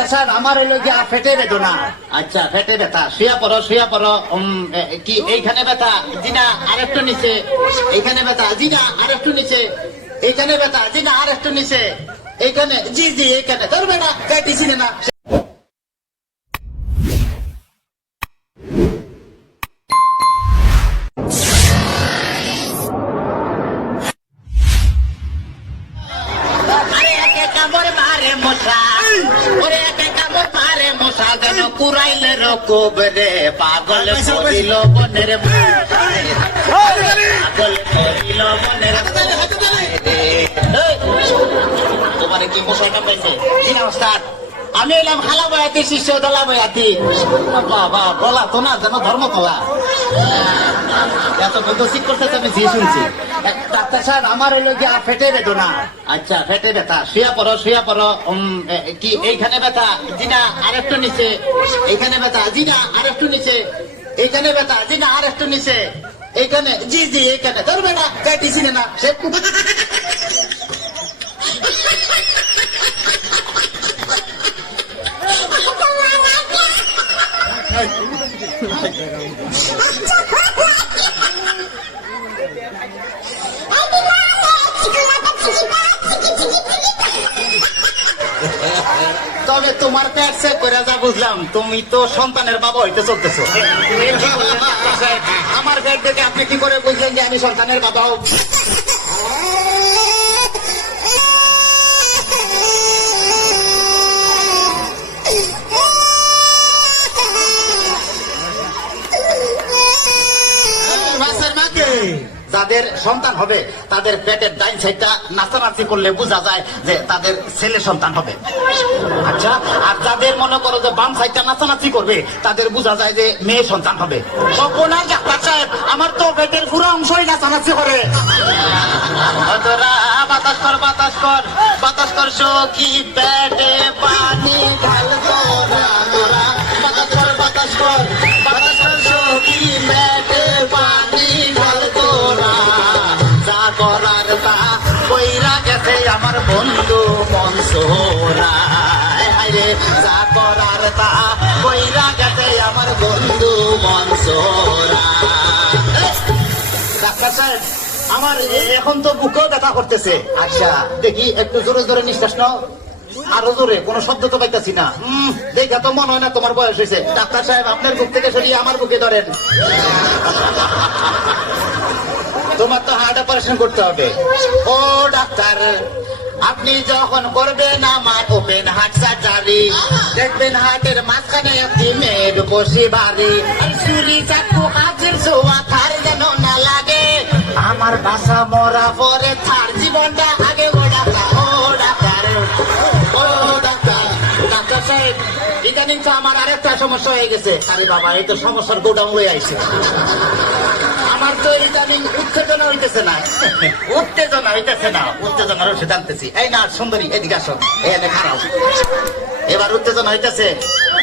Doctor আমার এলো গিয়া ফেটে বেদনা। আচ্ছা ফেটে ব্যথা। শুয়া পড়ো শুয়া পড়ো। কি, এইখানে ব্যথা। জিনা, আরেকটু নিচে। এইখানে ব্যথা। জিনা, আরেকটু নিচে। এইখানে ব্যথা। জিনা, আরেকটু নিচে। এইখানে, জি জি, এইখানে। ধরবে না কাটিছি না কুরাইলে রকব রে পাগল করিল বনের। পাগল করিল বনের তোমার কি মশাটা পাইছে কি নমস্কার আমি এলাম খালা বয়াতি শিষ্য দলা বয়াতি। বাবা বলা তো না যেন ধর্মকলা। এত ঠিক করতেছে, আমি জি শুনছি। ডাক্তার সাহেব, আমার হইল গিয়া ফেটে বেদনা। আচ্ছা ফেটে ব্যথা। শুয়া পড়ো শুয়া পড়ো। কি, এইখানে ব্যথা? জিনা, আরেকটু নিচে। এইখানে ব্যথা? জিনা, আরেকটু নিচে। এইখানে ব্যথা? জিনা, আরেকটু নিচে। এইখানে, জি জি, এইখানে। ধরবে না কাটিছি না তবে তোমার পেট চেক করে যা বুঝলাম তুমি তো সন্তানের বাবা হইতে চলতেছো আমার পেট দেখে আপনি কি করে বুঝলেন যে আমি সন্তানের বাবা হব? যাদের সন্তান হবে তাদের পেটের ডাইন সাইডটা নাচানাচি করলে বোঝা যায় যে তাদের ছেলে সন্তান হবে। আচ্ছা আর যাদের মনে করো যে বাম সাইডটা নাচানাচি করবে তাদের বোঝা যায় যে মেয়ে সন্তান হবে। সপনার ডাক্তার সাহেব আমার তো পেটের পুরো অংশই নাচানাচি করে। বাতাস কর বাতাস কর বাতাস কর সখী পেটে পানি ঢাল তোরা বাতাস কর বাতাস কর। যা করার তা গেছে আমার বন্ধু মনসোরা। ডাক্তার সাহেব আমার এখন তো বুকেও ব্যথা করতেছে। আচ্ছা। দেখি একটু জোরে জোরে নিঃশ্বাস নাও। আরও জোরে কোনো শব্দ তো পাইতেছি না। দেখা তো মনে হয় না তোমার বয়স হয়েছে। ডাক্তার সাহেব আপনার বুক থেকে সরিয়ে আমার বুকে ধরেন। তোমার তো হার্ট অপারেশন করতে হবে। ও ডাক্তার আপনি যখন করবেন আমার ওপেন হার্ট সার্জারি। দেখবেন হার্টের মাঝখানে একটি মেয়ের বসে বাড়ি। চুরি চাকু হাতের ছোঁয়া থার যেন না লাগে। আমার বাসা মরা পরে থার জীবনটা আগে ইদানিং তো আমার আরেকটা সমস্যা হয়ে গেছে। আরে বাবা, এই তো সমস্যার গোডাউন হয়ে আইছে। আমার তো ইদানিং উত্তেজনা হইতেছে না। উত্তেজনা হইতেছে না। উত্তেজনার ওষুধ আনতেছি এই না সুন্দরী এদিকে আসো। এখানে খারাপ এবার উত্তেজনা হইতেছে।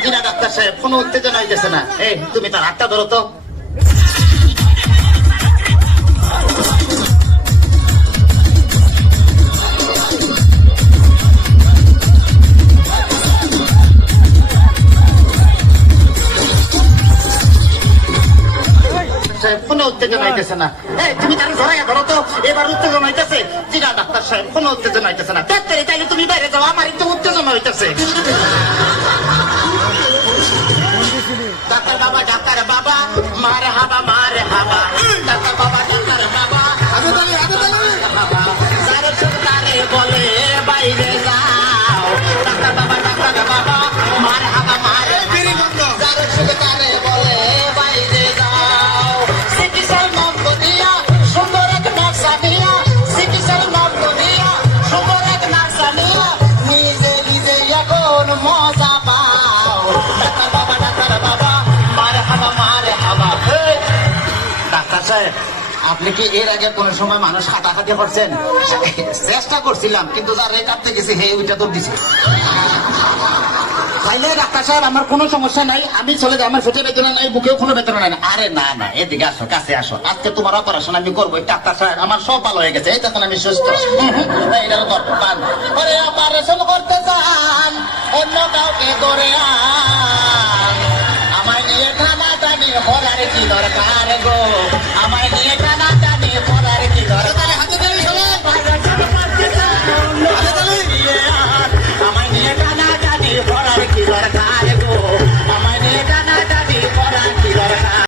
কিনা ডাক্তার সাহেব কোনো উত্তেজনা হইতেছে না। এই তুমি তার হাতটা ধরো তো। কোনো উত্তেজনা হইতেছে না। এই তুমি তার ধরাইয়া ধরো তো। এবার উত্তেজনা হইতেছে জিনা ডাক্তার সাহেব কোনো উত্তেজনা হইতেছে না। ডাক্তার তাইলে তুমি বাইরে যাও আমার একটু উত্তেজনা হইতেছে। ডাক্তার বাবা ডাক্তার মজা বাবা, ডাক্তার সাহেব, আপনি কি এর আগে কোন সময় মানুষ হাঁটাহাঁটি করছেন? চেষ্টা করছিলাম, কিন্তু তার রেট থেকে গেছে, হে, ওইটা তো দিছে। তাইলে ডাক্তার সাহেব, আমার কোনো সমস্যা নাই। আমি চলে যাই, আমার পেটে বেতন নাই, বুকেও কোনো বেতন নাই। আরে না না, এদিকে আসো, কাছে আসো। আজকে তোমার অপারেশন আমি করব ডাক্তার সাহেব, আমার সব ভালো হয়ে গেছে। এই তখন আমি সুস্থ। অপারেশন করতে চান, অন্য কাউকে করে আমায় নিয়ে টানা টানি করার কি দরকার গো? আমায় নিয়ে টানা